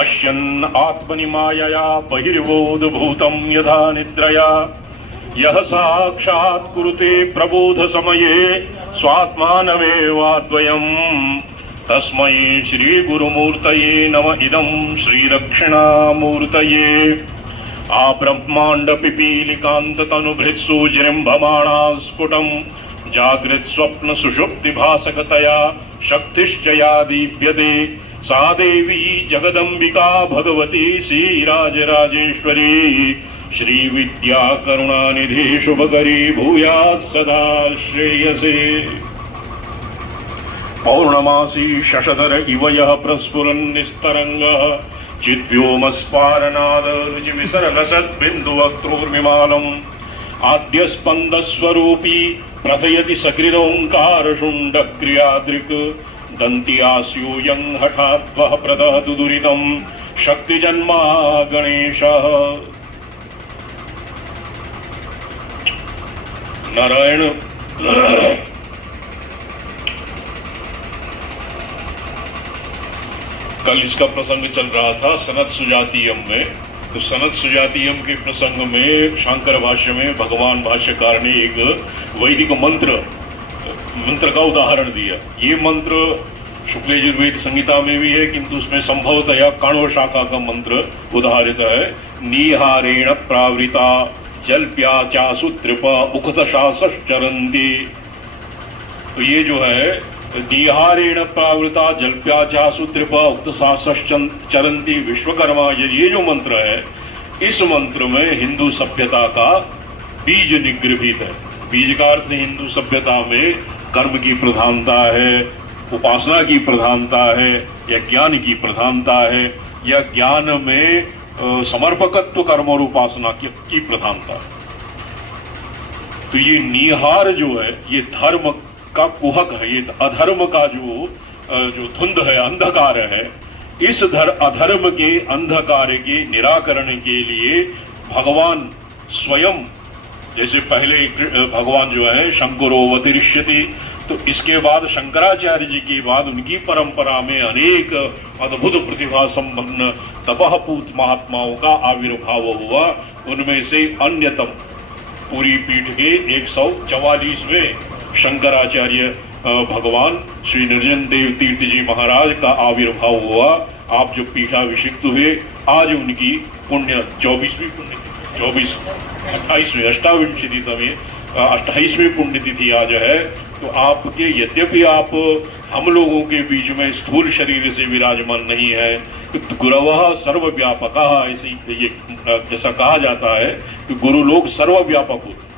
पश्यन् आत्मनि मायया बहिर्बोधभूतं यथा निद्रया यः साक्षात् कुरुते प्रबोध समये स्वात्मानमेवाद्वयम् तस्मै श्री गुरुमूर्तये नमः इदं श्री दक्षिणामूर्तये। आ ब्रह्मांड पिपीलिकांत तनुभृत्सु जृंभमाणा स्फुटं जागृत स्वप्न सुषुप्ति भासकतया शक्तिश्च या दीप्यते सा देवी जगदंबिका भगवती श्रीराजराजेश्वरी श्री विद्या करुणानिधि शुभकरी भूयात् सदा श्रेयसे। पौर्णमासी शशधर इव यः प्रस्फुरन् निस्तरङ्गः चिद्व्योमस्फारनाद रुचिविसरलसद्बिन्दुवक्त्रोर्मिमालम् आद्यस्पन्दस्वरूपी प्रथयति सकृदोङ्कारशुण्डक्रियादृक् दन्त्यास्यूयं हठात्वः प्रदहतु दुरितं शक्तिजन्मा गणेशः। नारायण कल इसका प्रसंग चल रहा था सनत सुजातीयम में। तो सनत सुजातीयम के प्रसंग में शांकर भाष्य में भगवान भाष्यकार ने एक वैदिक मंत्र का उदाहरण दिया। ये मंत्र शुक्ल यजुर्वेद संहिता में भी है, किंतु उसमें संभवतया काण्व शाखा का मंत्र उदाहरित है। निहारेण प्रावृता जल्प्याचासु त्रिप उक्तशासश्चरन्ति। तो ये जो है निहारेण प्रावृता जल्प्याचासु त्रिप उक्तशासश्चरन्ति विश्वकर्मा, ये जो मंत्र है, इस मंत्र में हिंदू सभ्यता का बीज निगृहित है। बीज का अर्थ हिंदू सभ्यता में कर्म की प्रधानता है, उपासना की प्रधानता है, या ज्ञान की प्रधानता है, या ज्ञान में समर्पकत्व कर्म और उपासना की प्रधानता है। तो ये निहार जो है ये धर्म का कुहक है, ये अधर्म का जो धुंध है, अंधकार है। इस अधर्म के अंधकार के निराकरण के लिए भगवान स्वयं, जैसे पहले भगवान जो है शंकरो अवतिष्यति, तो इसके बाद शंकराचार्य जी के बाद उनकी परंपरा में अनेक अद्भुत प्रतिभा संपन्न तपःपूत महात्माओं का आविर्भाव हुआ। उनमें से अन्यतम पूरी पीठ के 144वें शंकराचार्य भगवान श्री निर्जन देव तीर्थ जी महाराज का आविर्भाव हुआ। आप जो पीठाभिषिक्त हुए, आज उनकी पुण्य 28वीं पुण्यतिथि आज है। तो आपके यद्यपि आप हम लोगों के बीच में स्थूल शरीर से विराजमान नहीं है, तो गुरवः सर्वव्यापकः, ऐसे ये जैसा कहा जाता है कि गुरु लोग सर्वव्यापक होते।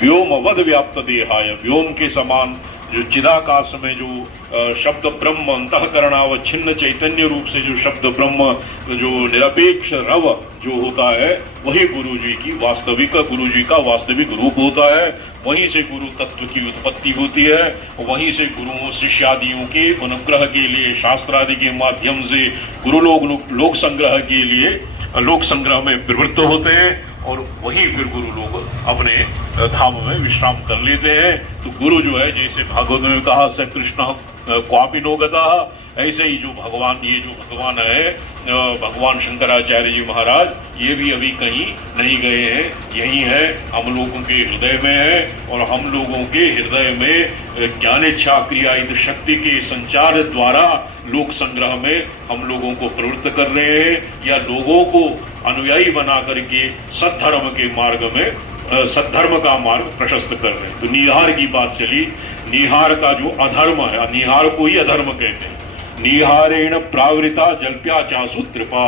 व्योमवद व्याप्त देहाय, व्योम के समान जो चिदाकाश में जो शब्द ब्रह्म अंतःकरणावच्छिन्न चैतन्य रूप से जो शब्द ब्रह्म जो निरपेक्ष रव जो होता है, वही गुरु जी की वास्तविक, गुरु जी का वास्तविक रूप होता है। वहीं से गुरु तत्व की उत्पत्ति होती है, वहीं से गुरुओं शिष्यादियों के अनुग्रह के लिए शास्त्र आदि के माध्यम से गुरु लोक संग्रह के लिए लोक संग्रह में प्रवृत्त होते हैं, और वहीं फिर गुरु लोग अपने धाम में विश्राम कर लेते हैं। तो गुरु जो है, जैसे भागवत में कहा स कृष्ण क्वापि नो गतः, ऐसे ही जो भगवान, ये जो भगवान है भगवान शंकराचार्य जी महाराज, ये भी अभी कहीं नहीं गए हैं, यही है, हम लोगों के हृदय में है। और हम लोगों के हृदय में ज्ञानेच्छा क्रिया शक्ति के संचार द्वारा लोक संग्रह में हम लोगों को प्रवृत्त कर रहे हैं, या लोगों को अनुयायी बना करके सद्धर्म के मार्ग में सद्धर्म का मार्ग प्रशस्त कर रहे हैं। तो निहार की बात चली। निहार का जो अधर्म है, निहार को ही अधर्म कहते हैं। निहारेण प्रावृता जल्प्याचासु त्रिपा।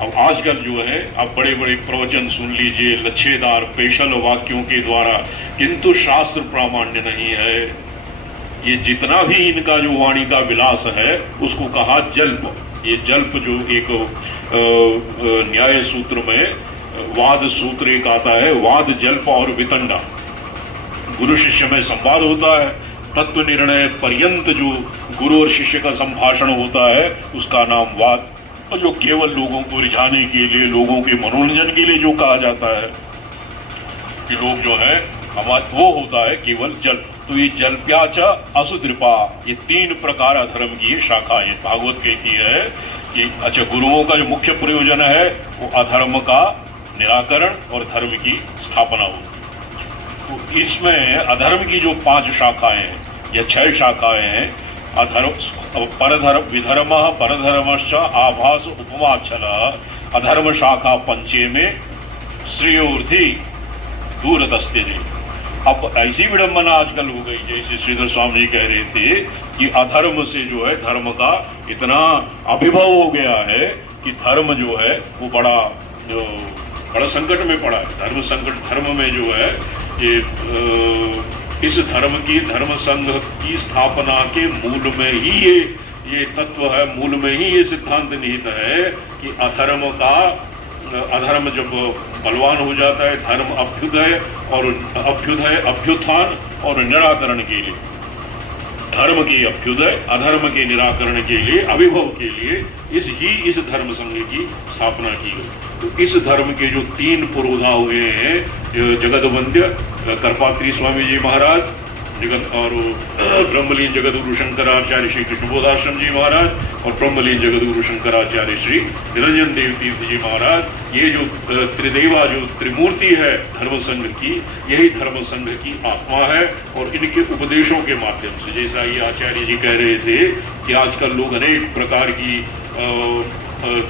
अब आजकल जो है, आप बड़े बड़े प्रवचन सुन लीजिए लच्छेदार पेशल वाक्यों के द्वारा, किंतु शास्त्र प्रामाण्य नहीं है। ये जितना भी इनका जो वाणी का विलास है, उसको कहा जल्प। ये जल्प जो एक न्याय सूत्र में वाद सूत्र एक आता है, वाद जल्प और वितंडा। गुरु शिष्य में संवाद होता है, तत्व निर्णय पर्यंत जो गुरु और शिष्य का संभाषण होता है, उसका नाम वाद। और जो केवल लोगों को रिझाने के लिए, लोगों के मनोरंजन के लिए जो कहा जाता है कि लोग जो है हमारे, वो होता है केवल जल्प। तो ये जल्प्याचा असुदृपा, ये 3 प्रकार अधर्म की ये शाखा है। भागवत कहती है कि अच्छा, गुरुओं का जो मुख्य प्रयोजन है वो अधर्म का निराकरण और धर्म की स्थापना होती है। तो इसमें अधर्म की जो 5 शाखाएं हैं या 6 शाखाएं हैं, अधर्म, परधर्म, विधर्म, परधर्मश्च आभास उपमाचल, अधर्म शाखा पंचे में श्रेयोर्धि दूरतस्ते। अब ऐसी विडंबना आजकल हो गई, जैसे श्रीधर स्वामी जी कह रहे थे कि अधर्म से जो है धर्म का इतना अभिभव हो गया है कि धर्म जो है वो बड़ा संकट में पड़ा है। धर्म संकट, धर्म में जो है ये इस धर्म की, धर्म संघ की स्थापना के मूल में ही ये तत्व है, मूल में ही ये सिद्धांत निहित है कि अधर्म जब बलवान हो जाता है, धर्म अभ्युदय और अभ्युत्थान और निराकरण के लिए, धर्म के अभ्युदय अधर्म के निराकरण के लिए, अभिभव के लिए इस धर्म संघ की स्थापना की गई। तो इस धर्म के जो 3 पुरोधा हुए हैं, जगदवंद्य करपात्री स्वामी जी महाराज और ब्रह्मलीन जगदगुरु शंकराचार्य श्री कृष्णबोधाश्रम जी महाराज और ब्रह्मलीन जगदगुरु शंकराचार्य श्री निरंजन देव तीर्थ जी महाराज, ये जो त्रिदेवा, जो त्रिमूर्ति है धर्म संघ की, यही धर्म संघ की आत्मा है। और इनके उपदेशों के माध्यम से, जैसा ये आचार्य जी कह रहे थे कि आजकल लोग अनेक प्रकार की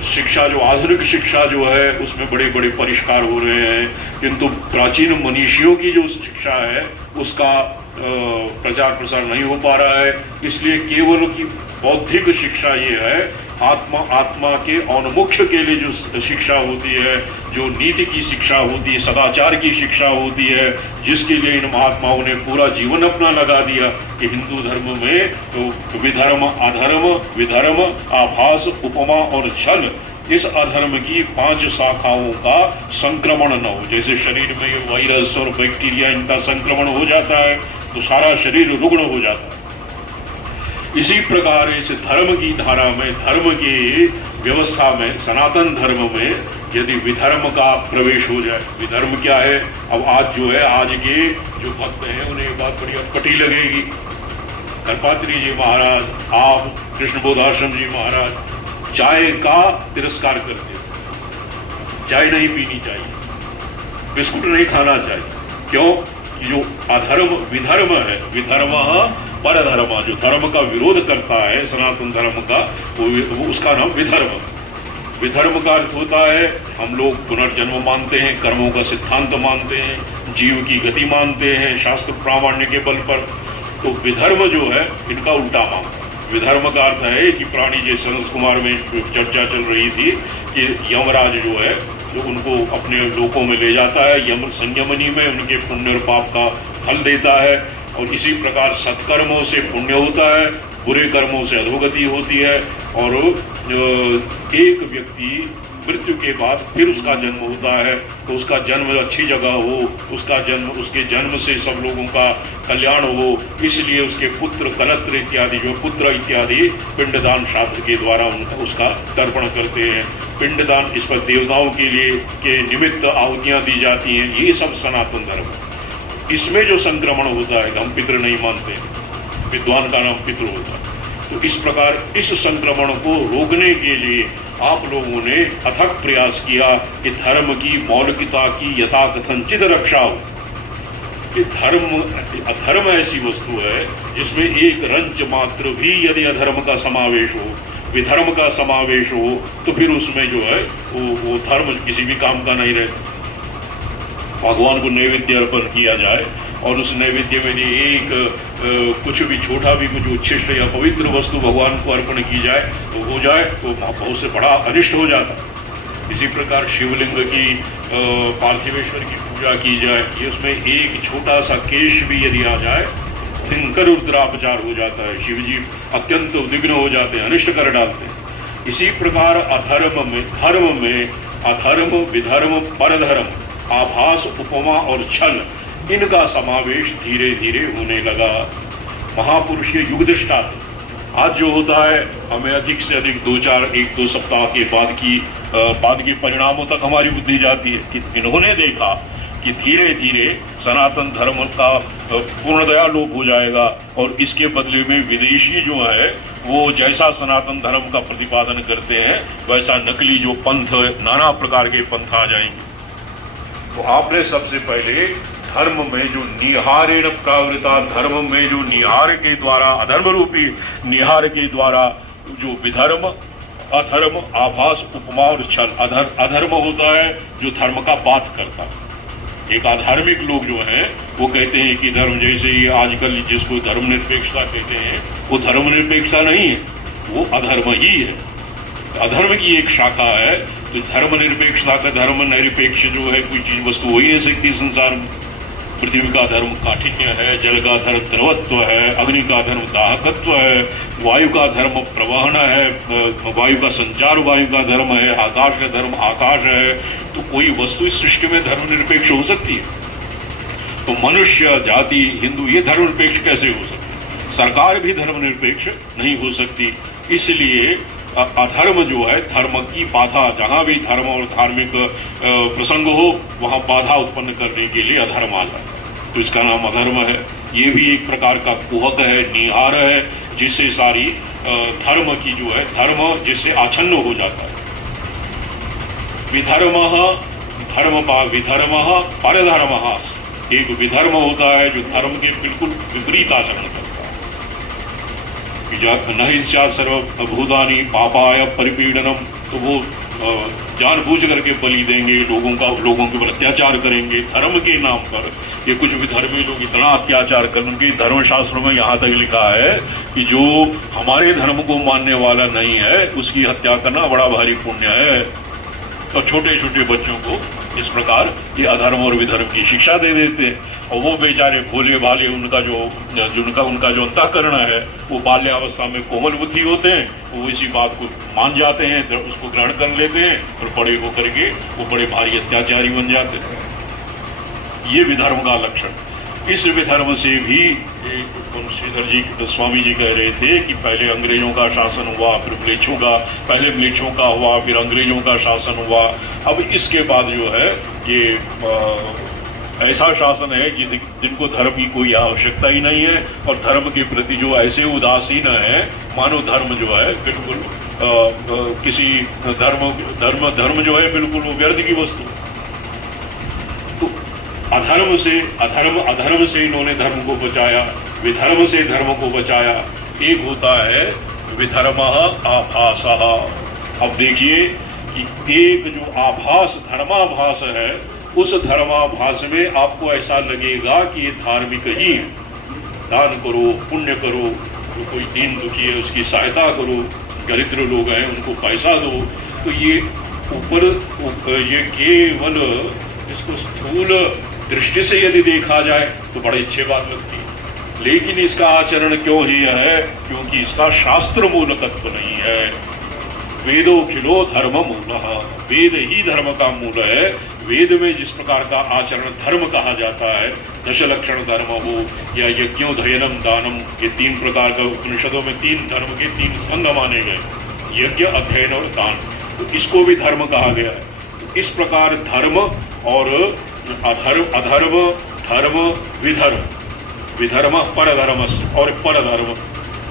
शिक्षा, जो आधुनिक शिक्षा जो है उसमें बड़े बड़े परिष्कार हो रहे हैं, किंतु प्राचीन मनीषियों की जो शिक्षा है उसका प्रचार प्रसार नहीं हो पा रहा है। इसलिए केवल की बौद्धिक शिक्षा ये है, आत्मा के औन्मुख्य के लिए जो शिक्षा होती है, जो नीति की शिक्षा होती है, सदाचार की शिक्षा होती है, जिसके लिए इन महात्माओं ने पूरा जीवन अपना लगा दिया कि हिंदू धर्म में तो विधर्म, अधर्म, विधर्म, आभास, उपमा और छल, इस अधर्म की 5 शाखाओं का संक्रमण न हो। जैसे शरीर में ये वायरस और बैक्टीरिया, इनका संक्रमण हो जाता है तो सारा शरीर रुग्ण हो जाता है। इसी प्रकार इस धर्म की धारा में, धर्म की व्यवस्था में, सनातन धर्म में यदि विधर्म का प्रवेश हो जाए, विधर्म क्या है? अब आज जो है, आज के जो भक्त हैं उन्हें ये बात बड़ी अटपटी लगेगी। करपात्री जी महाराज, आप कृष्णबोधाश्रम जी महाराज चाय का तिरस्कार करते हैं, चाय नहीं पीनी चाहिए, बिस्कुट नहीं खाना चाहिए। क्यों? जो अधर्म विधर्म है, विधर्म परधर्म, जो धर्म का विरोध करता है, सनातन धर्म का, वो उसका नाम विधर्म। विधर्म का अर्थ होता है, हम लोग पुनर्जन्म मानते हैं, कर्मों का सिद्धांत मानते हैं, जीव की गति मानते हैं शास्त्र प्रामाण्य के बल पर। तो विधर्म जो है इनका उल्टा मानता है। विधर्म का अर्थ है कि प्राणी, जैसे सनत कुमार में चर्चा चल रही थी कि यमराज जो है जो उनको अपने लोकों में ले जाता है, यम संयमनी में उनके पुण्य और पाप का फल देता है। और इसी प्रकार सत्कर्मों से पुण्य होता है, बुरे कर्मों से अधोगति होती है। और एक व्यक्ति मृत्यु के बाद फिर उसका जन्म होता है, तो उसका जन्म अच्छी जगह हो, उसका जन्म, उसके जन्म से सब लोगों का कल्याण हो, इसलिए उसके पुत्र कलत्र इत्यादि, जो पुत्र इत्यादि पिंडदान शास्त्र के द्वारा उसका तर्पण करते हैं। पिंडदान, इस पर देवताओं के लिए के निमित्त आहुतियाँ दी जाती हैं। ये सब सनातन धर्म। इसमें जो संक्रमण होता है, हम पितृ नहीं मानते, विद्वान का नाम पितृ होता है। तो इस प्रकार इस संक्रमण को रोकने के लिए आप लोगों ने अथक प्रयास किया कि धर्म की मौलिकता की यथाकथनचित रक्षा हो। कि अधर्म ऐसी वस्तु है जिसमें एक रंच मात्र भी यदि अधर्म का समावेश हो, विधर्म का समावेश हो, तो फिर उसमें जो है वो धर्म किसी भी काम का नहीं रहता। भगवान को नैवेद्य अर्पण किया जाए और उस नैवेद्य में एक कुछ भी छोटा भी कुछ उच्छिष्ट या पवित्र वस्तु भगवान को अर्पण की जाए तो हो जाए तो बहुत से बड़ा अनिष्ट हो जाता। इसी प्रकार शिवलिंग की पार्थिवेश्वर की पूजा की जाए, ये उसमें एक छोटा सा केश भी यदि आ जाए भयंकर रुद्रापचार हो जाता है। शिव जी अत्यंत उद्विग्न हो जाते हैं, अनिष्ट कर डालते हैं। इसी प्रकार अधर्म में, धर्म में अधर्म, विधर्म, परधर्म, आभास, उपमा और छल, इनका समावेश धीरे धीरे होने लगा। महापुरुष के युगदृष्टा थे। आज जो होता है हमें अधिक से अधिक 1-2 सप्ताह के बाद की परिणामों तक हमारी बुद्धि जाती है कि इन्होंने देखा कि धीरे धीरे सनातन धर्म का पूर्णतया लोप हो जाएगा और इसके बदले में विदेशी जो है वो जैसा सनातन धर्म का प्रतिपादन करते हैं वैसा नकली जो पंथ, नाना प्रकार के पंथ आ जाएंगे। तो आपने सबसे पहले धर्म में जो निहारेण प्रावृता, धर्म में जो निहार के द्वारा, अधर्म रूपी निहार के द्वारा जो विधर्म, अधर्म, आभास, उपमा और छल, अधर्म होता है जो धर्म का बात करता है। एक अधार्मिक लोग जो हैं वो कहते हैं कि धर्म, जैसे ही आजकल जिसको धर्मनिरपेक्षता कहते हैं, वो धर्मनिरपेक्षता नहीं है, वो अधर्म ही है। अधर्म की एक शाखा है। तो धर्मनिरपेक्षता का, धर्म निरपेक्ष जो है कोई चीज वस्तु हो ही नहीं सकती संसार में। पृथ्वी का धर्म काठिन्य है, जल का धर्म द्रवत्व है, अग्नि का धर्म दाहकत्व है, वायु का धर्म प्रवहन है, वायु का संचार वायु का धर्म है, आकाश का धर्म आकाश है। तो कोई वस्तु इस सृष्टि में धर्मनिरपेक्ष हो सकती है? तो मनुष्य जाति, हिंदू, ये धर्मनिरपेक्ष कैसे हो सकती? सरकार भी धर्मनिरपेक्ष नहीं हो सकती। इसलिए अधर्म जो है, धर्म की बाधा, जहाँ भी धर्म और धार्मिक प्रसंग हो वहाँ बाधा उत्पन्न करने के लिए अधर्म आ जाता है, तो इसका नाम अधर्म है। ये भी एक प्रकार का कुहक है, निहार है, जिससे सारी धर्म की जो है, धर्म जिससे आच्छन्न हो जाता है। विधर्म, धर्म का विधर्म, परधर्म। एक विधर्म होता है जो धर्म के बिल्कुल विपरीत आचरण करता है। नहीं सर्वभूतानि पापाय परिपीडनम, तो वो जानबूझ करके बलि देंगे, लोगों के ऊपर अत्याचार करेंगे धर्म के नाम पर। ये कुछ विधर्मी लोग इतना अत्याचार कर, उनके धर्मशास्त्रों में यहाँ तक लिखा है कि जो हमारे धर्म को मानने वाला नहीं है उसकी हत्या करना बड़ा भारी पुण्य है। तो छोटे छोटे बच्चों को इस प्रकार ये अधर्म और विधर्म की शिक्षा दे देते हैं। और वो बेचारे भोले भाले, उनका जो अंतःकरण है वो बाल्यावस्था में कोमल बुद्धि होते हैं, वो इसी बात को मान जाते हैं, उसको ग्रहण कर लेते हैं और बड़े होकर के वो बड़े भारी अत्याचारी बन जाते हैं। ये विधर्म का लक्षण। इस विधर्म से भी श्रीधर जी, स्वामी जी कह रहे थे कि पहले अंग्रेजों का शासन हुआ, फिर म्लेच्छों का, पहले म्लेच्छों का हुआ, फिर अंग्रेजों का शासन हुआ। अब इसके बाद जो है ये ऐसा शासन है जिनको धर्म की कोई आवश्यकता ही नहीं है और धर्म के प्रति जो ऐसे उदासीन है, मानो धर्म जो है बिल्कुल किसी धर्म जो है बिल्कुल वो व्यर्थ की वस्तु। तो अधर्म से इन्होंने धर्म को बचाया, विधर्म से धर्म को बचाया। एक होता है विधर्म आभास। अब देखिए कि एक जो आभास, धर्माभास है, उस धर्माभास में आपको ऐसा लगेगा कि ये धार्मिक ही है। दान करो, पुण्य करो, तो कोई दीन दुखी है उसकी सहायता करो, दरिद्र लोग हैं उनको पैसा दो। तो ये ऊपर ये केवल इसको स्थूल दृष्टि से यदि देखा जाए तो बड़ी अच्छी बात लगती है, लेकिन इसका आचरण क्यों ही है? क्योंकि इसका शास्त्र मूलकत्व नहीं है। वेदो खिलो धर्म मूलः, वेद ही धर्म का मूल है। वेद में जिस प्रकार का आचरण धर्म कहा जाता है, दशलक्षण धर्म हो या यज्ञोधयनम दानम, ये तीन प्रकार का उपनिषदों में तीन धर्म के तीन स्कंध माने गए, यज्ञ, अध्ययन और दान। तो इसको भी धर्म कहा गया है। तो इस प्रकार धर्म और अधर्म, धर्म, विधर्म, विधर्म परधर्म और परधर्म,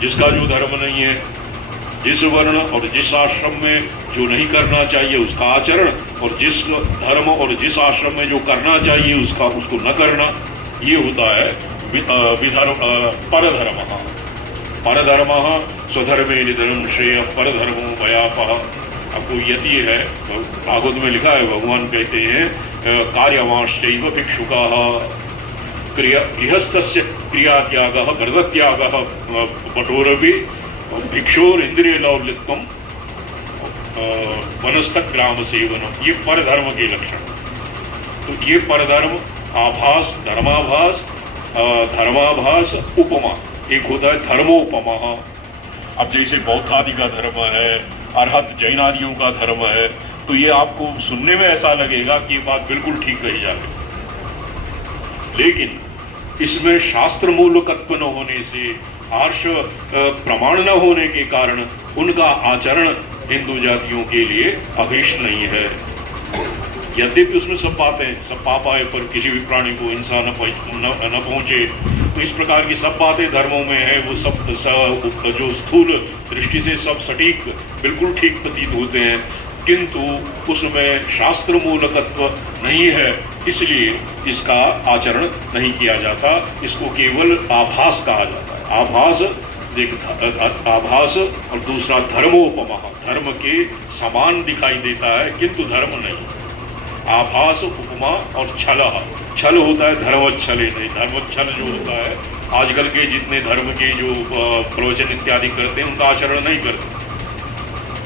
जिसका जो धर्म नहीं है, जिस वर्ण और जिस आश्रम में जो नहीं करना चाहिए उसका आचरण, और जिस धर्म और जिस आश्रम में जो करना चाहिए उसको न करना, ये होता है विधर्म परधर्म। परधर्म स्वधर्मे निधनम श्रेय परधर्मो भयापः। आपको यति है, भागवत में लिखा है, भगवान कहते हैं कार्यवांश्चैव भिक्षुकाः गृहस्थस्य क्रियात्यागः गर्भत्यागः पटोरपि भिक्षोरिंद्रिय लौलित्वम वनस्तक ग्राम सेवनम। ये परधर्म के लक्षण। तो ये परधर्म आभास, धर्माभास, धर्माभास, उपमा। एक होता है धर्मोपमा। अब जैसे बौद्धादि का धर्म है, अरहत जैनादियों का धर्म है, तो ये आपको सुनने में ऐसा लगेगा कि ये बात बिल्कुल ठीक कही जा रही, लेकिन इसमें शास्त्र मूलकत्व न होने से, आर्ष प्रमाण न होने के कारण उनका आचरण हिंदू जातियों के लिए अभीष्ट नहीं है। यद्यपि उसमें सब बातें, सब पाप आए पर किसी भी प्राणी को हिंसा न पहुँचे, तो इस प्रकार की सब बातें धर्मों में है। वो सब जो स्थूल दृष्टि से सब सटीक बिल्कुल ठीक प्रतीत होते हैं, किंतु उसमें शास्त्र मूलकत्व नहीं है, इसलिए इसका आचरण नहीं किया जाता। इसको केवल आभास कहा जाता है। आभास और दूसरा धर्मोपमा, धर्म के समान दिखाई देता है किंतु धर्म नहीं। आभास, उपमा और छल होता है, धर्मच्छल नहीं। धर्मच्छल जो होता है, आजकल के जितने धर्म के जो प्रवचन इत्यादि करते हैं उनका आचरण नहीं करते।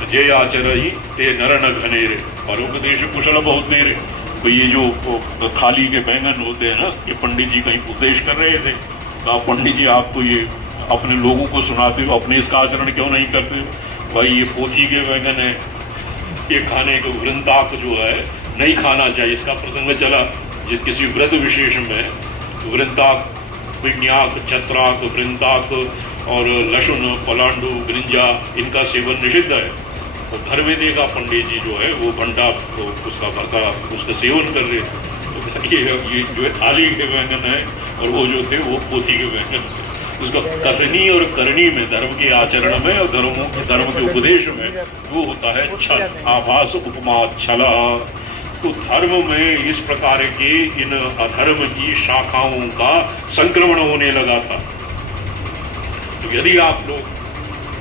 जय आचरही ते नर न घनेरे, परोपदेश कुशल बहुत नेरे। तो ये जो थाली के बैंगन होते हैं ना, ये पंडित जी कहीं उपदेश कर रहे थे, तो पंडित जी आपको ये अपने लोगों को सुनाते हो, अपने इसका आचरण क्यों नहीं करते हो? भाई ये पोथी के बैंगन है, ये खाने को वृंताक जो है नहीं खाना चाहिए। इसका प्रसंग चला जिस किसी व्रत विशेष में वृंताक, पिण्याक, छत्राक, वृंताक और लहसुन, पलांडू, ब्रिंजा इनका सेवन निषिद्ध है। तो घर में देखा पंडित जी जो है वो घंटा उसका भरता उसका सेवन कर रहे थे। तो ये जो थाली के व्यंजन है और वो जो थे वो पोथी के व्यंजन थे। उसका कथनी और करनी में, धर्म के आचरण में और धर्म के उपदेश में वो होता है छल, आभास, उपमा, छला। तो धर्म में इस प्रकार के इन अधर्म की शाखाओं का संक्रमण होने लगा था। तो यदि आप लोग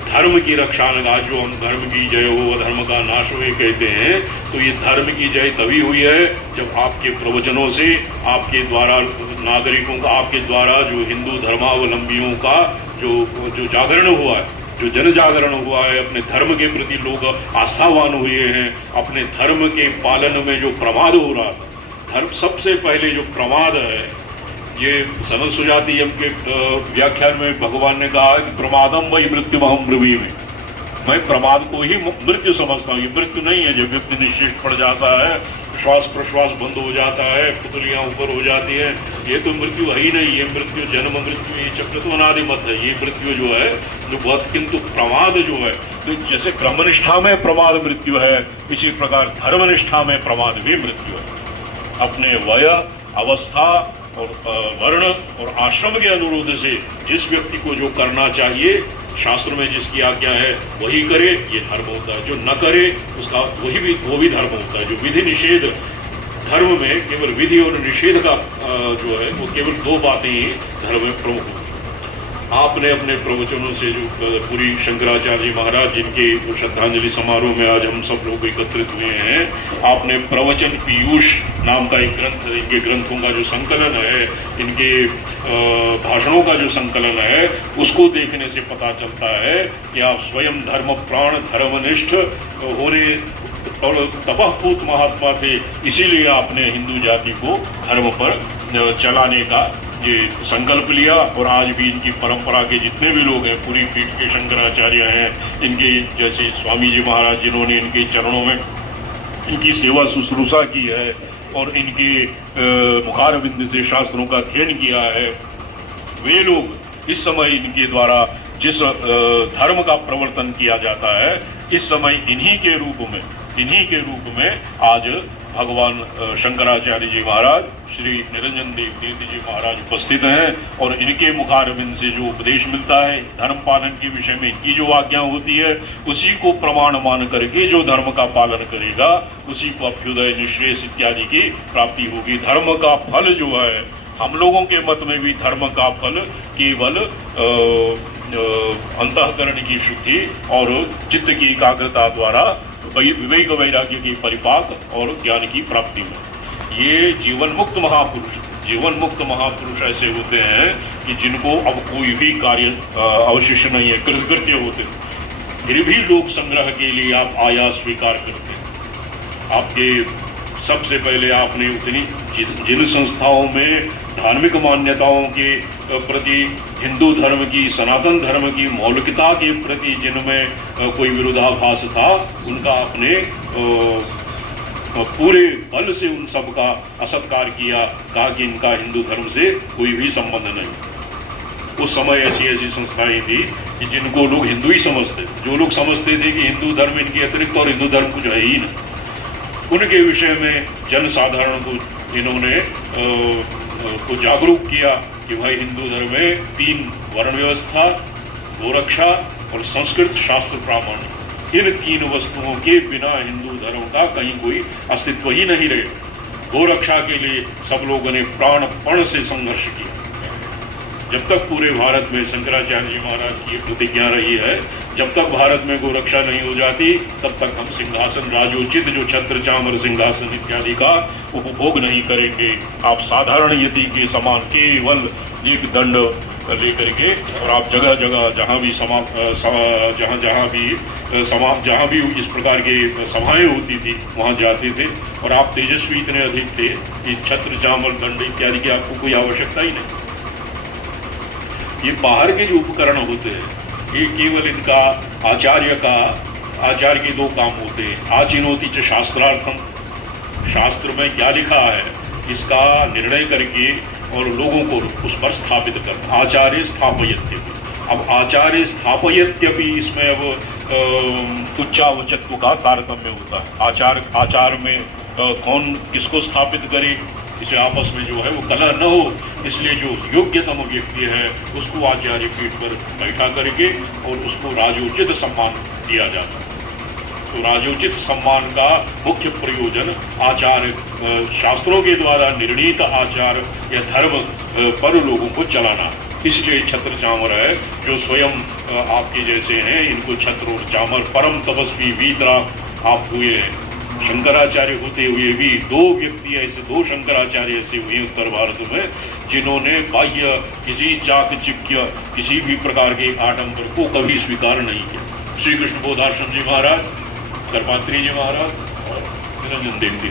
धर्म की रक्षा लगा, जो हम धर्म की जय हो अधर्म का नाश हुए कहते हैं, तो ये धर्म की जय तभी हुई है जब आपके प्रवचनों से, आपके द्वारा नागरिकों का, आपके द्वारा जो हिंदू धर्मावलंबियों का जो जागरण हुआ है, जो जन जागरण हुआ है, अपने धर्म के प्रति लोग आस्थावान हुए हैं, अपने धर्म के पालन में जो प्रमाद हो रहा है, धर्म सबसे पहले जो प्रमाद है, ये सनद सुजातीय के व्याख्यान में भगवान ने कहा कि प्रमादम वही मृत्युमहम ब्रवीमि, मैं प्रमाद को ही मृत्यु समझता हूँ। ये मृत्यु नहीं है। जब व्यक्ति निश्चेष्ट पड़ जाता है, श्वास प्रश्वास बंद हो जाता है, पुतलियाँ ऊपर हो जाती हैं, ये तो मृत्यु है ही नहीं। ये मृत्यु जन्म मृत्यु, ये चक्र तो अनादि मत है। ये मृत्यु जो है जो बहुत, किंतु प्रमाद जो है, तो जैसे क्रमनिष्ठा में प्रमाद मृत्यु है, इसी प्रकार धर्मनिष्ठा में प्रमाद भी मृत्यु है। अपने वय, अवस्था और वर्ण और आश्रम के अनुरोध से जिस व्यक्ति को जो करना चाहिए, शास्त्र में जिसकी आज्ञा है वही करे, ये धर्म होता है। जो न करे उसका वो भी धर्म होता है। जो विधि निषेध, धर्म में केवल विधि और निषेध का जो है वो केवल दो बातें ही धर्म में प्रमुख होती हैं। आपने अपने प्रवचनों से जो पूरी शंकराचार्य जी महाराज, जिनके श्रद्धांजलि समारोह में आज हम सब लोग एकत्रित हुए हैं, आपने प्रवचन पीयूष नाम का एक ग्रंथ, इनके ग्रंथों का जो संकलन है, इनके भाषणों का जो संकलन है, उसको देखने से पता चलता है कि आप स्वयं धर्म प्राण, धर्मनिष्ठ होने और तपःपूत महात्मा थे। इसीलिए आपने हिंदू जाति को धर्म पर चलाने का ये संकल्प लिया। और आज भी इनकी परंपरा के जितने भी लोग हैं, पूरी पीठ के शंकराचार्य हैं, इनके जैसे स्वामी जी महाराज जिन्होंने इनके चरणों में इनकी सेवा शुश्रूषा की है और इनके मुखारविंद से शास्त्रों का अध्ययन किया है, वे लोग इस समय इनके द्वारा जिस धर्म का प्रवर्तन किया जाता है, इस समय इन्हीं के रूप में आज भगवान शंकराचार्य जी महाराज, श्री निरंजन देव तीर्थ जी महाराज उपस्थित हैं। और इनके मुखारविंद से जो उपदेश मिलता है धर्म पालन के विषय में, इनकी जो आज्ञा होती है, उसी को प्रमाण मान करके जो धर्म का पालन करेगा उसी को अभ्युदय, निश्रेष इत्यादि की प्राप्ति होगी। धर्म का फल जो है, हम लोगों के मत में भी धर्म का फल केवल अंतःकरण की शुद्धि और चित्त की एकाग्रता द्वारा विवेक वैराग्य की परिपाक और ज्ञान की प्राप्ति में। ये जीवन मुक्त महापुरुष ऐसे होते हैं कि जिनको अब कोई भी कार्य अवशिष्ट नहीं है, कृतकृत्य होते, फिर भी लोक संग्रह के लिए आप आयास स्वीकार करते हैं। आपके सबसे पहले आपने उतनी जिन संस्थाओं में धार्मिक मान्यताओं के प्रति, हिंदू धर्म की, सनातन धर्म की मौलिकता के प्रति जिनमें कोई विरोधाभास था, उनका आपने पूरे बल से उन सब का असत्कार किया, कहा कि इनका हिंदू धर्म से कोई भी संबंध नहीं। उस समय ऐसी संस्थाएं थी कि जिनको लोग हिंदू ही समझते, जो लोग समझते थे कि हिंदू धर्म इनके अतिरिक्त और हिंदू धर्म कुछ है ही नहीं। उनके विषय में जनसाधारण को इन्होंने को जागरूक किया कि भाई हिंदू धर्म में 3 वर्ण व्यवस्था, गोरक्षा और संस्कृत शास्त्र प्रामाणिक, इन 3 वस्तुओं के बिना हिंदू धर्म का कहीं कोई अस्तित्व ही नहीं रहे। गोरक्षा के लिए सब लोगों ने प्राणपण से संघर्ष किया। जब तक पूरे भारत में शंकराचार्य जी महाराज की प्रतिज्ञा रही है, जब तक भारत में गोरक्षा नहीं हो जाती तब तक हम सिंहासन राजोचित जो छत्र चामर सिंहासन इत्यादि का उपभोग नहीं करेंगे। आप साधारण यति के समान केवल एक दंड लेकर के और आप जगह जगह जहाँ भी इस प्रकार के सभाएं होती थी वहाँ जाते थे और आप तेजस्वी इतने अधिक थे कि छत्र चामर दंड इत्यादि की आपको कोई आवश्यकता ही नहीं। ये बाहर के जो उपकरण होते हैं ये केवल इनका आचार्य के 2 काम होते हैं। आचिनोति च शास्त्रार्थम, शास्त्र में क्या लिखा है इसका निर्णय करके और लोगों को उस पर स्थापित करना। आचार्य स्थापयत्यपि, अब आचार्य स्थापयत्यपि इसमें अब उच्चावचत्व का तारतम्य होता है। आचार में कौन किसको स्थापित करे, इसे आपस में जो है वो कलह न हो, इसलिए जो योग्यतम व्यक्ति है उसको आचार्य पीठ पर बैठा करके और उसको राजोचित सम्मान दिया जाता है। तो राजोचित सम्मान का मुख्य प्रयोजन आचार, शास्त्रों के द्वारा निर्णीत आचार या धर्म पर लोगों को चलाना। इसलिए छत्र चामर है जो स्वयं आपके जैसे हैं, इनको छत्र और चामर परम तपस्वी वीतराग आप हुए हैं। शंकराचार्य होते हुए भी 2 व्यक्ति ऐसे, 2 शंकराचार्य ऐसे हुए उत्तर भारत में जिन्होंने बाह्य किसी चाकचिक्य किसी भी प्रकार के आडंबर को कभी स्वीकार नहीं किया। श्री कृष्ण बोधाश्रम जी महाराज, कर्पात्री जी महाराज और निरंजन देव जी,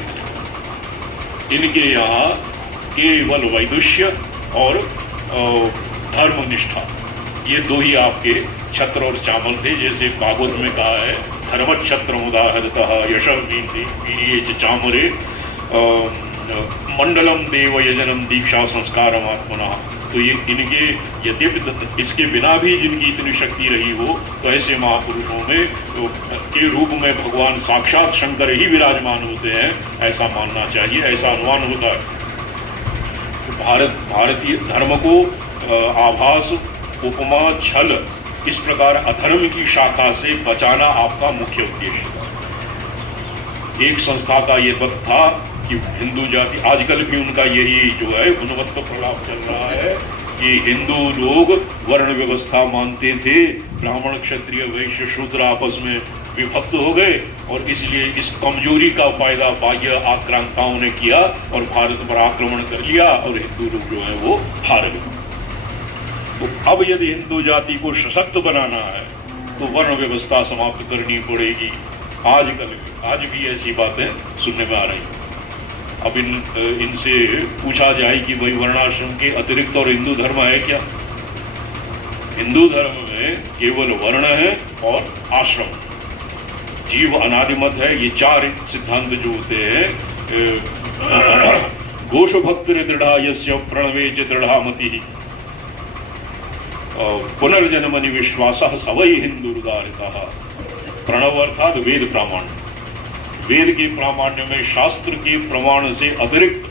इनके यहाँ केवल वैदुष्य और धर्मनिष्ठा, ये 2 ही आपके छत्र और चामल थे। जैसे भागवत में कहा है धर्मक्षत्र उदाहरतः यशवीर्ये च चामरे मंडलम देव यजनम दीक्षा संस्कारम आत्मना। तो ये इनके यद्यपि इसके बिना भी जिनकी इतनी शक्ति रही हो तो ऐसे महापुरुषों में तो के रूप में भगवान साक्षात शंकर ही विराजमान होते हैं, ऐसा मानना चाहिए, ऐसा अनुमान होता है। तो भारतीय धर्म को आभास, उपमा, छल, इस प्रकार अधर्म की शाखा से बचाना आपका मुख्य उद्देश्य। एक संस्था का ये तथ्य था कि हिंदू जाति, आजकल भी उनका यही जो है गुणवत्ता प्रलाप चल रहा है कि हिंदू लोग वर्ण व्यवस्था मानते थे, ब्राह्मण क्षत्रिय वैश्य शूद्र आपस में विभक्त हो गए और इसलिए इस कमजोरी का फायदा बाह्य आक्रांताओं ने किया और भारत पर आक्रमण कर लिया और हिंदू लोग जो है वो हार गए। तो अब यदि हिंदू जाति को सशक्त बनाना है तो वर्ण व्यवस्था समाप्त करनी पड़ेगी। आज भी ऐसी बातें सुनने में आ रही हैं। अब इनसे पूछा जाए कि भाई वर्णाश्रम के अतिरिक्त और हिंदू धर्म है क्या? हिंदू धर्म में केवल वर्ण है और आश्रम, जीव अनादिमत है। ये 4 सिद्धांत जो होते हैं, घोष भक्ति दृढ़ा यस्य प्रणवे च दृढ़ा मति पुनर्जन्मनि विश्वासः सवै हिंदुर्दारितः। प्रणव अर्थात वेद प्रामाण्य, वेद के प्रामाण्य में शास्त्र के प्रमाण से अतिरिक्त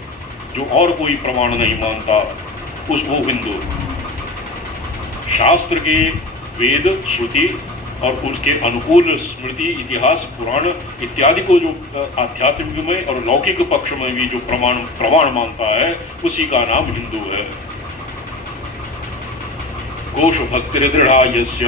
जो और कोई प्रमाण नहीं मानता वो हिंदू। शास्त्र के वेद, श्रुति और उसके अनुकूल स्मृति, इतिहास, पुराण इत्यादि को जो आध्यात्मिक में और लौकिक पक्ष में भी जो प्रमाण मानता है उसी का नाम हिंदू है। घोष भक्ति दृढ़ा यस्य,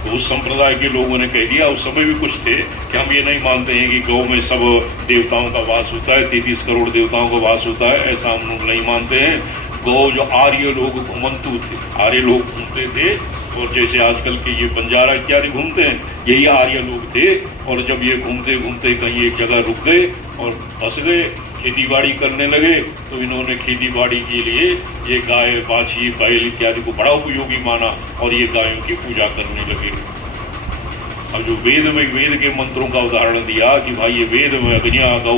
तो उस संप्रदाय के लोगों ने कह दिया, उस समय भी कुछ थे कि हम ये नहीं मानते हैं कि गौ में सब देवताओं का वास होता है, 33 करोड़ देवताओं का वास होता है, ऐसा हम लोग नहीं मानते हैं। गौ जो आर्य लोग घुमंतु थे, आर्य लोग घूमते थे और जैसे आजकल के ये बंजारा इत्यादि घूमते हैं, यही आर्य लोग थे। और जब ये घूमते घूमते कहीं एक जगह रुक गए और बस गए, खेती बाड़ी करने लगे, तो इन्होंने खेती बाड़ी के लिए ये गाय, बाछी, बैल इत्यादि को बड़ा उपयोगी माना और ये गायों की पूजा करने लगे। अब जो वेद के मंत्रों का उदाहरण दिया कि भाई ये वेद में अग्निया गौ,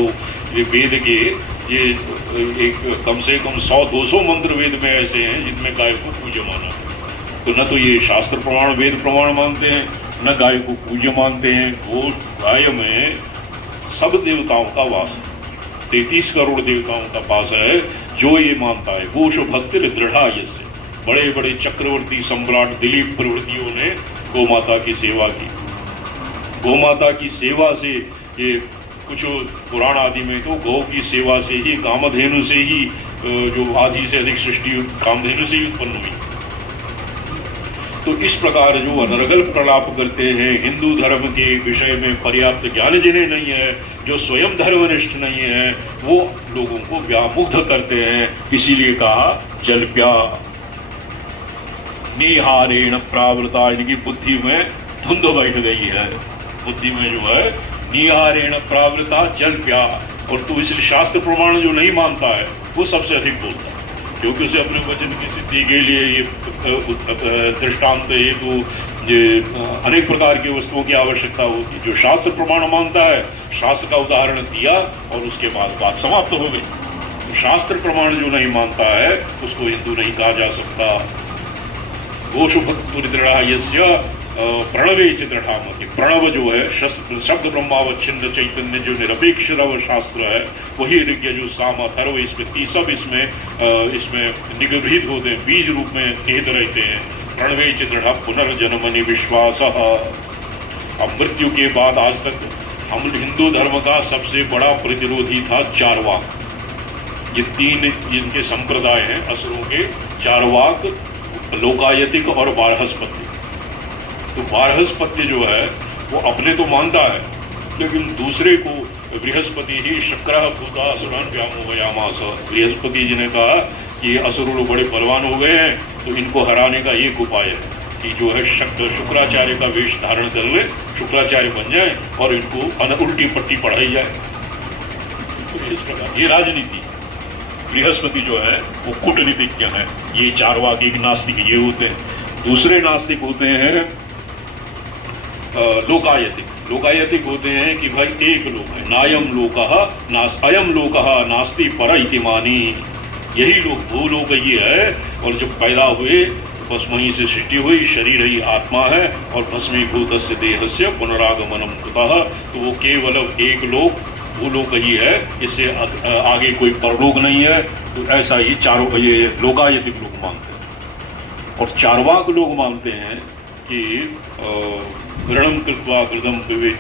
ये वेद के ये एक कम से कम 100-200 मंत्र वेद में ऐसे हैं जिनमें गाय को पूज्य माना। तो न तो ये शास्त्र प्रमाण वेद प्रमाण मानते हैं, न गाय को पूज्य मानते हैं। वो गाय में सब देवताओं का वास है, 33 करोड़ देवताओं का वास है। जो ये मानता है गोशु भक्ति दृढ़ा यस्य, बड़े बड़े चक्रवर्ती सम्राट दिलीप प्रभृतियों ने गोमाता की सेवा की। गोमाता की सेवा से ये कुछ पुराण आदि में तो गौ की सेवा से ही, कामधेनु से ही, जो आदि से अधिक सृष्टि कामधेनु से ही उत्पन्न हुई। तो इस प्रकार जो अनर्गल प्रलाप करते हैं, हिंदू धर्म के विषय में पर्याप्त ज्ञान जिन्हें नहीं है, जो स्वयं धर्मनिष्ठ नहीं है, वो लोगों को व्यामुग्ध करते हैं। इसीलिए कहा जल्प्या निहारेण प्रावृता, इनकी बुद्धि में धुंध बैठ गई है, बुद्धि में जो है निहारेण प्रावृता जल्प्या। और तो इसलिए शास्त्र प्रमाण जो नहीं मानता है वो सबसे अधिक बोलता है, क्योंकि उसे अपने वचन की सिद्धि के लिए ये दृष्टांत हेतु ये अनेक प्रकार की वस्तुओं की आवश्यकता होती है। जो शास्त्र प्रमाण मानता है, शास्त्र का उदाहरण दिया और उसके बाद बात समाप्त हो गई। तो शास्त्र प्रमाण जो नहीं मानता है उसको हिंदू नहीं कहा जा सकता। गोशु भक्ति दृढ़ा यस्य प्रणवे च दृढ़ामति, प्रणव जो है शब्द ब्रह्मावच्छिन्न चैतन्य जो निरपेक्ष रव शास्त्र है, वही ऋग्य जो साम अथर्व इसमें सब इसमें निगृहित होते हैं, बीज रूप में निहित रहते हैं। प्रणवे च दृढ़ पुनर्जन्मनि विश्वास। अब मृत्यु के बाद आज तक हम हिंदू धर्म का सबसे बड़ा प्रतिरोधी था चारवाक। ये तीन जिनके संप्रदाय हैं असुरों के, चारवाक, लोकायतिक और बारहस्पत्य। तो बारहस्पत्य जो है वो अपने तो मानता है, लेकिन दूसरे को बृहस्पति ही शक्र भूता असुरान व्यामोहयामास। बृहस्पति जी ने कहा कि असुर लोग बड़े बलवान हो गए हैं, तो इनको हराने का एक उपाय है कि जो है शुक्राचार्य का वेश धारण कर ले, शुक्राचार्य बन जाए और इनको उल्टी पट्टी पढ़ाई जाए। तो इस प्रकार ये राजनीति, बृहस्पति जो है वो कूटनीतिज्ञ है। ये चारवाक एक नास्तिक ये होते हैं। दूसरे नास्तिक होते हैं लोकायतिक। लोकायतिक होते हैं कि भाई एक लोक है, नायम लोकः अयम लोकः नास्ति पर इति मानी। यही लोग भूलोक ये है, और जब पैदा हुए तो बस वहीं से सृष्टि हुई, शरीर ही आत्मा है और भस्मीभूतस्य देहस्य पुनरागमनम कुतः। तो वो केवल एक लोक भूलोक ही है, इससे आगे कोई परलोक नहीं है। तो ऐसा ही चारों ये लोकायतिक लोग मानते हैं। और चारवाक लोग मानते हैं कि ऋणम कृत्वा कृतम विवेक।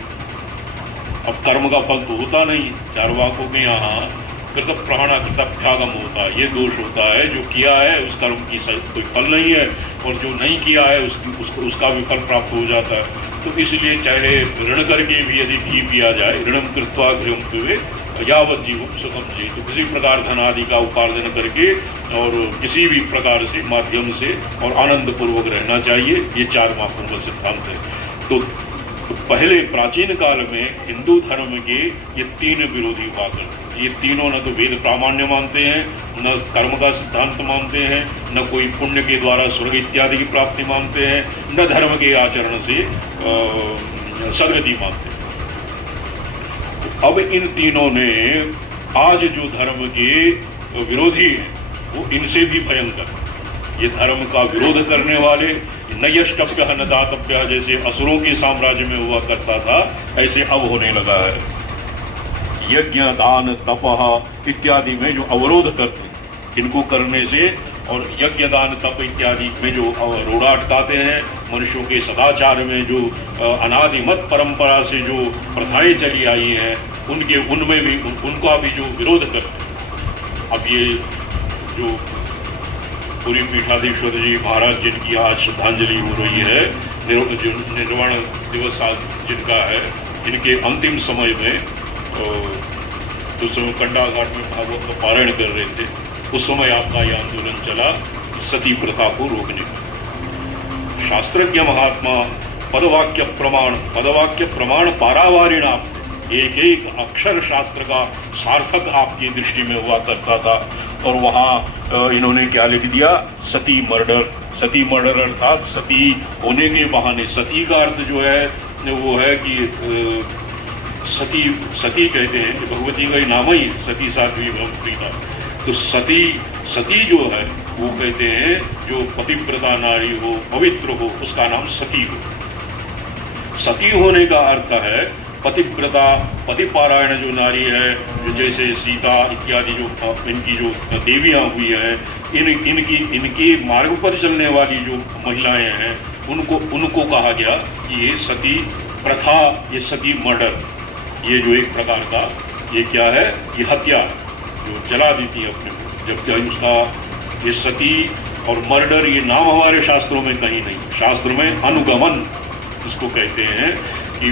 अब कर्म का फल तो होता नहीं, चारवाकों के यहाँ कृत प्राण कृतभ्यागम होता है। ये दोष होता है, जो किया है उस कर्म की कोई फल नहीं है, और जो नहीं किया है उसका भी फल प्राप्त हो जाता है। तो इसलिए चाहे ऋण करके भी यदि घी पिया जाए, ऋणम कृत्वा गृहम पिबेत् यावत् जीवम सुखम जी, तो किसी प्रकार धन आदि का उपार्जन करके और किसी भी प्रकार से माध्यम से और आनंद पूर्वक रहना चाहिए। ये चार महापूर्व सिद्धांत है। तो पहले प्राचीन काल में हिंदू धर्म के ये तीन विरोधी हुआ करते। ये तीनों न तो वेद प्रामाण्य मानते हैं, न कर्म का सिद्धांत मानते हैं, न कोई पुण्य के द्वारा स्वर्ग इत्यादि की प्राप्ति मानते हैं, न धर्म के आचरण से सदगति मानते हैं। तो अब इन तीनों ने आज जो धर्म के विरोधी हैं वो इनसे भी भयंकर, ये धर्म का विरोध करने वाले न यष्टभ्य न दातभ्य, जैसे असुरों के साम्राज्य में हुआ करता था, ऐसे अब होने लगा है। यज्ञ दान तप इत्यादि में जो अवरोध करते हैं, इनको करने से, और यज्ञ दान तप इत्यादि में जो रोड़ा अटकाते हैं, मनुष्यों के सदाचार में जो अनादिमत परंपरा से जो प्रथाएं चली आई हैं, उनमें भी उनका भी जो विरोध करते हैं। अब ये जो पूरी पीठाधीश्वर जी महाराज जिनकी आज श्रद्धांजलि हो रही है, निर्वाण दिवस आज जिनका है, इनके अंतिम समय में तो समय कंडा घाट में भागवत का पारायण कर रहे थे, उस समय आपका यह आंदोलन चला सती प्रथा को रोकने का। शास्त्रज्ञ महात्मा पदवाक्य प्रमाण पारावारिणा, एक एक अक्षर शास्त्र का सार्थक आपकी दृष्टि में हुआ करता था। और वहाँ इन्होंने क्या लिख दिया, सती मर्डर। सती मर्डर अर्थात सती होने के बहाने, सती का अर्थ जो है वो है कि सती कहते हैं कि भगवती का ही नाम ही सती साध्वी प्रीता। तो सती जो है वो कहते हैं जो पतिव्रता नारी हो, पवित्र हो, उसका नाम सती हो। सती होने का अर्थ है पतिव्रता पतिपारायण जो नारी है, जो जैसे सीता इत्यादि जो इनकी जो देवियाँ हुई हैं, इनके मार्ग पर चलने वाली जो महिलाएं हैं, उनको कहा गया कि ये सती प्रथा, ये सती मर्डर, ये जो एक प्रकार का ये क्या है, ये हत्या जो जला देती है अपने को। जबकि उसका ये सती और मर्डर ये नाम हमारे शास्त्रों में कहीं नहीं। शास्त्र में अनुगमन इसको कहते हैं कि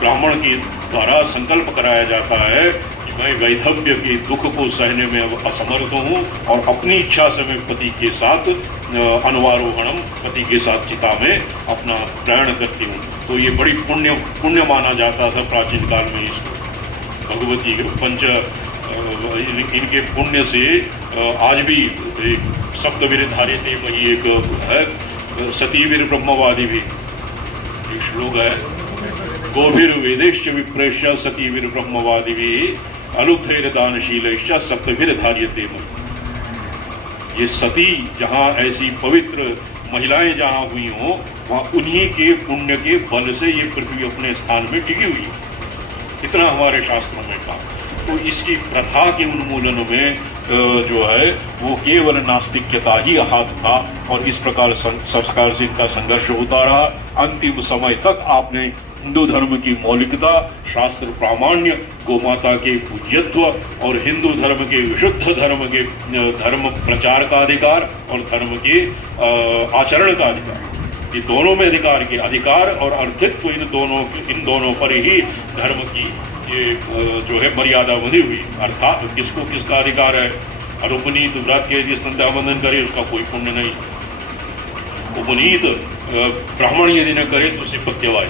ब्राह्मण के द्वारा संकल्प कराया जाता है कि मैं वैधव्य के दुख को सहने में असमर्थ हूँ और अपनी इच्छा से मैं पति के साथ अनवारोहणम, पति के साथ चिता में अपना प्रयाण करती हूँ। तो ये बड़ी पुण्य माना जाता था प्राचीन काल में। इसको भगवती पंच इनके पुण्य से आज भी सप्तवीर धारिते वही एक है, सतीवीर ब्रह्मवादी भी एक श्लोक है, गोभिर वेदेश्च विप्रेश्य सतीवीर ब्रह्मवादी भी अलुथैर दानशीलश्च सप्तवीर धार्यते। ये सती जहाँ ऐसी पवित्र महिलाएं जहाँ हुई हों, वहाँ उन्हीं के पुण्य के बल से ये पृथ्वी अपने स्थान में टिकी हुई है। इतना हमारे शास्त्रों में कहा। तो इसकी प्रथा के उन्मूलन में जो है वो केवल नास्तिक्यता ही हाथ था और इस प्रकार संस्कार से इनका संघर्ष होता रहा। अंतिम समय तक आपने हिंदू धर्म की मौलिकता, शास्त्र प्रामाण्य, गोमाता के पूज्यत्व और हिंदू धर्म के विशुद्ध धर्म प्रचार का अधिकार और धर्म के आचरण का अधिकार, ये दोनों में अधिकार और अर्थित्व इन दोनों पर ही धर्म की ये जो है मर्यादा बनी हुई। अर्थात किसका अधिकार है? और उपनीत व्रत के जिस संध्यावंदन करे उसका कोई पुण्य नहीं। उपनीत ब्राह्मण यदि न करे तो उसे पत्यवाय।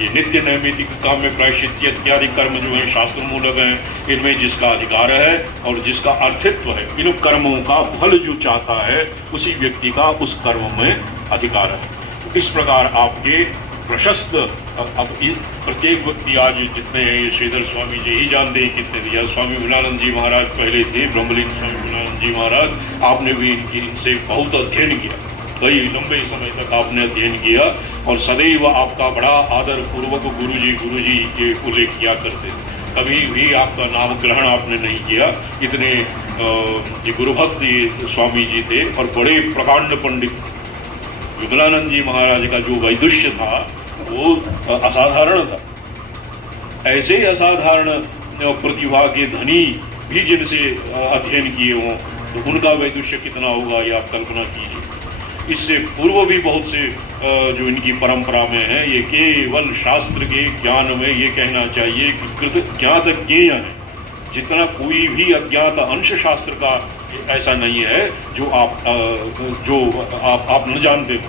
ये नित्य नैमित्तिक काम में प्रायश्चित्य इत्यादि कर्म जो है शास्त्र मूलक हैं, इनमें जिसका अधिकार है और जिसका अर्थित्व है, इन कर्मों का फल जो चाहता है उसी व्यक्ति का उस कर्म में अधिकार है। इस प्रकार आपके प्रशस्त अब प्रत्येक व्यक्ति आज जितने हैं, ये श्रीधर स्वामी जी ही जानते हैं कितने दिया। स्वामी विमलानंद जी महाराज पहले थे, ब्रह्मलीन स्वामी विमलानंद जी महाराज, आपने भी इनसे बहुत अध्ययन किया, कई लंबे समय तक आपने अध्ययन किया और सदैव आपका बड़ा आदर पूर्वक गुरु जी के उल्लेख किया करते थे। कभी भी आपका नाम ग्रहण आपने नहीं किया। इतने गुरुभक्त स्वामी जी थे और बड़े प्रकांड पंडित। विमलानंद जी महाराज का जो वैदुष्य था वो असाधारण था। ऐसे असाधारण प्रतिभा के धनी भी जिनसे अध्ययन किए हों तो उनका वैदुष्य कितना होगा ये आप कल्पना कीजिए। इससे पूर्व भी बहुत से जो इनकी परंपरा में है, ये केवल शास्त्र के ज्ञान में ये कहना चाहिए कि कृत ज्ञात ज्ञेय है। जितना कोई भी अज्ञात अंश शास्त्र का ऐसा नहीं है जो आप न जानते हो।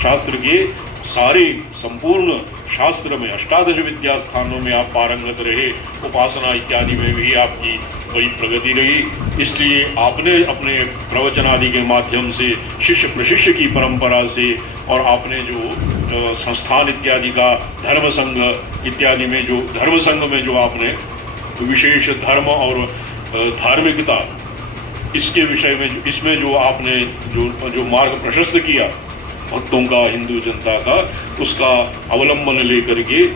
शास्त्र के सारे संपूर्ण शास्त्र में 18 विद्या स्थानों में आप पारंगत रहे, उपासना इत्यादि में भी आपकी बड़ी प्रगति रही। इसलिए आपने अपने प्रवचन आदि के माध्यम से शिष्य प्रशिष्य की परंपरा से और आपने जो संस्थान इत्यादि का धर्म संघ इत्यादि में जो धर्म संघ में जो आपने विशेष धर्म और धार्मिकता इसके विषय में इसमें जो आपने जो मार्ग प्रशस्त किया भक्तों का, हिंदू जनता का, उसका अवलंबन लेकर के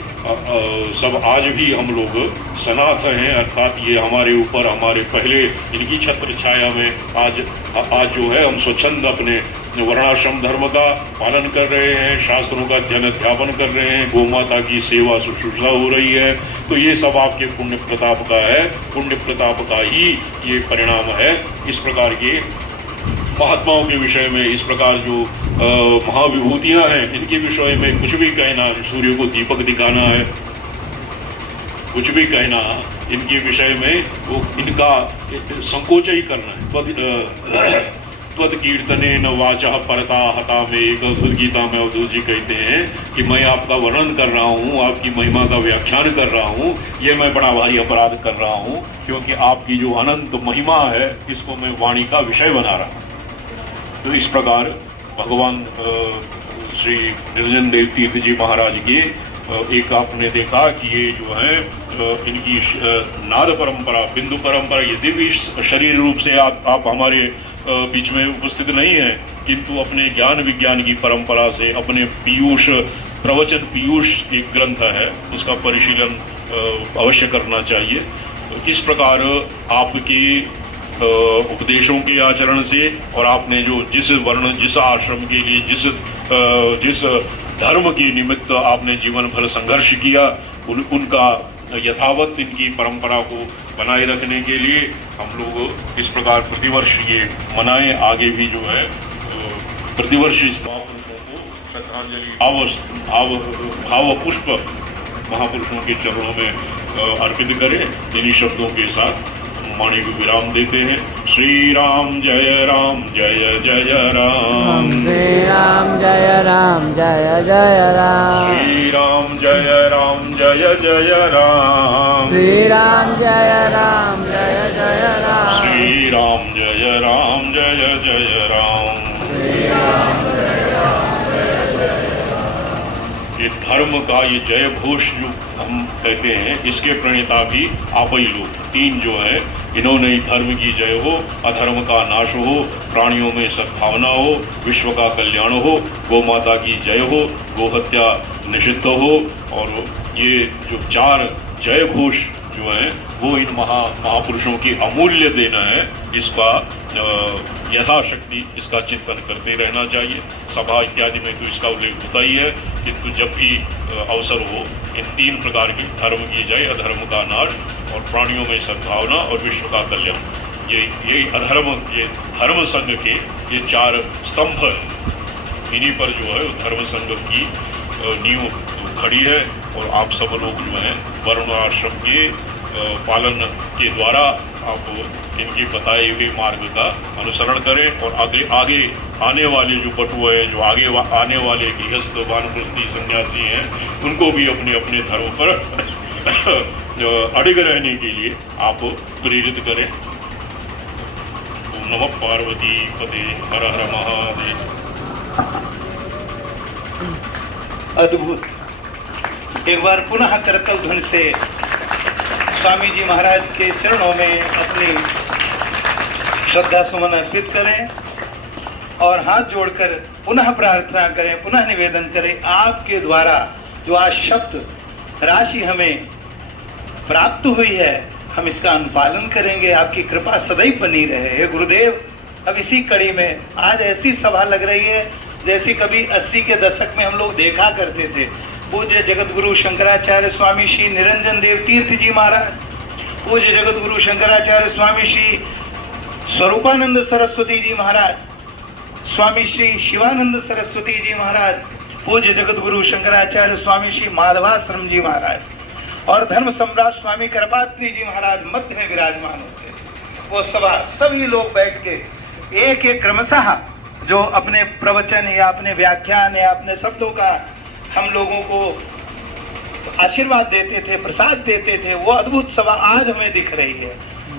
सब आज भी हम लोग सनाथ हैं। अर्थात ये हमारे ऊपर हमारे पहले इनकी छत्र छाया में आज जो है हम स्वच्छंद अपने वर्णाश्रम धर्म का पालन कर रहे हैं, शास्त्रों का अध्ययन अध्यापन कर रहे हैं, गोमाता की सेवा शुश्रूषा हो रही है। तो ये सब आपके पुण्य प्रताप का है, पुण्य प्रताप का ही ये परिणाम है। इस प्रकार के महात्माओं के विषय में इस प्रकार जो महाविभूतियाँ हैं इनके विषय में कुछ भी कहना, सूर्य को दीपक दिखाना है, कुछ भी कहना इनके विषय में वो इनका संकोच ही करना है। त्वद कीर्तने न वाचा परता हता में एक अवधूत गीता में अवधूत जी कहते हैं कि मैं आपका वर्णन कर रहा हूँ, आपकी महिमा का व्याख्यान कर रहा हूँ, ये मैं बड़ा भारी अपराध कर रहा हूँ क्योंकि आपकी जो अनंत महिमा है इसको मैं वाणी का विषय बना रहा हूँ। तो इस प्रकार भगवान श्री निरंजन देव तीर्थ जी महाराज के एक आपने देखा कि ये जो है इनकी नाद परंपरा, बिंदु परंपरा, यद्यपि शरीर रूप से आप हमारे बीच में उपस्थित नहीं हैं, किंतु अपने ज्ञान विज्ञान की परंपरा से, अपने पीयूष प्रवचन पीयूष एक ग्रंथ है, उसका परिशीलन अवश्य करना चाहिए। तो इस प्रकार आपके उपदेशों के आचरण से और आपने जो जिस वर्ण, जिस आश्रम के लिए, जिस धर्म के निमित्त आपने जीवन भर संघर्ष किया, उनका यथावत इनकी परंपरा को बनाए रखने के लिए हम लोग इस प्रकार प्रतिवर्ष ये मनाएं। आगे भी जो है प्रतिवर्ष इस महापुरुषों को श्रद्धांजलि भाव पुष्प महापुरुषों के चरणों में अर्पित करें। इन्हीं शब्दों के साथ वाणी को विराम देते हैं। श्री राम जय राम, जय जय राम। श्री राम जय राम, जय जय राम। श्री राम जय राम, जय जय राम। श्री राम जय राम, जय जय राम। श्री राम जय राम, जय जय राम। ये धर्म का ये जय घोष जो हम कहते हैं, इसके प्रणेता भी आप ही लोग तीन जो है, इन्होंने ही धर्म की जय हो, अधर्म का नाश हो, प्राणियों में सद्भावना हो, विश्व का कल्याण हो, गौ माता की जय हो, गोहत्या निषिद्ध हो। और ये जो चार जय घोष जो है वो इन महापुरुषों की अमूल्य देना है। इसका यथाशक्ति इसका चिंतन करते रहना चाहिए। सभा इत्यादि में तो इसका उल्लेख होता ही है, किंतु जब भी अवसर हो इन तीन प्रकार के, धर्म की जय, अधर्म का नाश और प्राणियों में सद्भावना और विश्व का कल्याण, ये धर्म संघ के ये चार स्तंभ है। इन्हीं पर जो है धर्म संघ की नींव खड़ी है। और आप सब लोग जो हैं वर्ण आश्रम के पालन के द्वारा आप इनके बताए हुए मार्ग का अनुसरण करें। और आगे आने वाले जो बटुए हैं, जो आगे आने वाले गृहस्थ, वानप्रस्थी, सन्यासी हैं, उनको भी अपने अपने धर्म पर अडिग रहने के लिए आप प्रेरित करें। ओम नमः पार्वती पते, हर हर महादेव। अद्भुत। एक बार पुनः करतल ध्वनि से स्वामी जी महाराज के चरणों में अपनी श्रद्धा सुमन अर्पित करें और हाथ जोड़कर पुनः प्रार्थना करें, पुनः निवेदन करें। आपके द्वारा जो आज शब्द राशि हमें प्राप्त हुई है, हम इसका अनुपालन करेंगे। आपकी कृपा सदैव बनी रहे। हे गुरुदेव, अब इसी कड़ी में आज ऐसी सभा लग रही है जैसी कभी 80 के दशक में हम लोग देखा करते थे। पूज्य जगत गुरु शंकराचार्य स्वामी श्री निरंजन देव तीर्थ जी महाराज, पूज्य जगत गुरु शंकराचार्य स्वामी श्री स्वरूपानंद सरस्वती जी महाराज, स्वामी श्री शिवानंद सरस्वती जी महाराज, पूज्य जगत गुरु शंकराचार्य स्वामी श्री माधवाश्रम जी महाराज और धर्म सम्राट स्वामी कृपात्रि जी महाराज मध्य में विराजमान होते। वो सभा सभी लोग बैठ के एक एक क्रमशः जो अपने प्रवचन या अपने व्याख्यान या अपने शब्दों का हम लोगों को आशीर्वाद देते थे, प्रसाद देते थे, वो अद्भुत सभा आज हमें दिख रही है।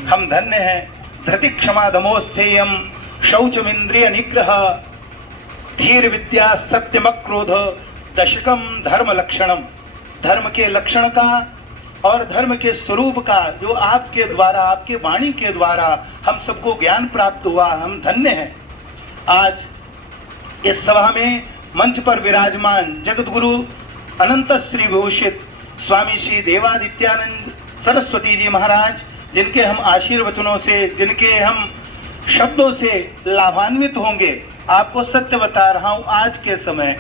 हम धन्य हैं। धृति क्षमा दमोस्थेयम शौचमिंद्रिय निग्रह धीर विद्या सत्यम क्रोध दशकम धर्म लक्षणम। धर्म के लक्षण का और धर्म के स्वरूप का जो आपके द्वारा, आपके वाणी के द्वारा हम सबको ज्ञान प्राप्त हुआ, हम धन्य हैं। आज इस सभा में मंच पर विराजमान जगत गुरु अनंत श्री भूषित स्वामी श्री देवादित्यानंद सरस्वती जी महाराज, जिनके हम आशीर्वचनों से, जिनके हम शब्दों से लाभान्वित होंगे। आपको सत्य बता रहा हूँ, आज के समय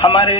हमारे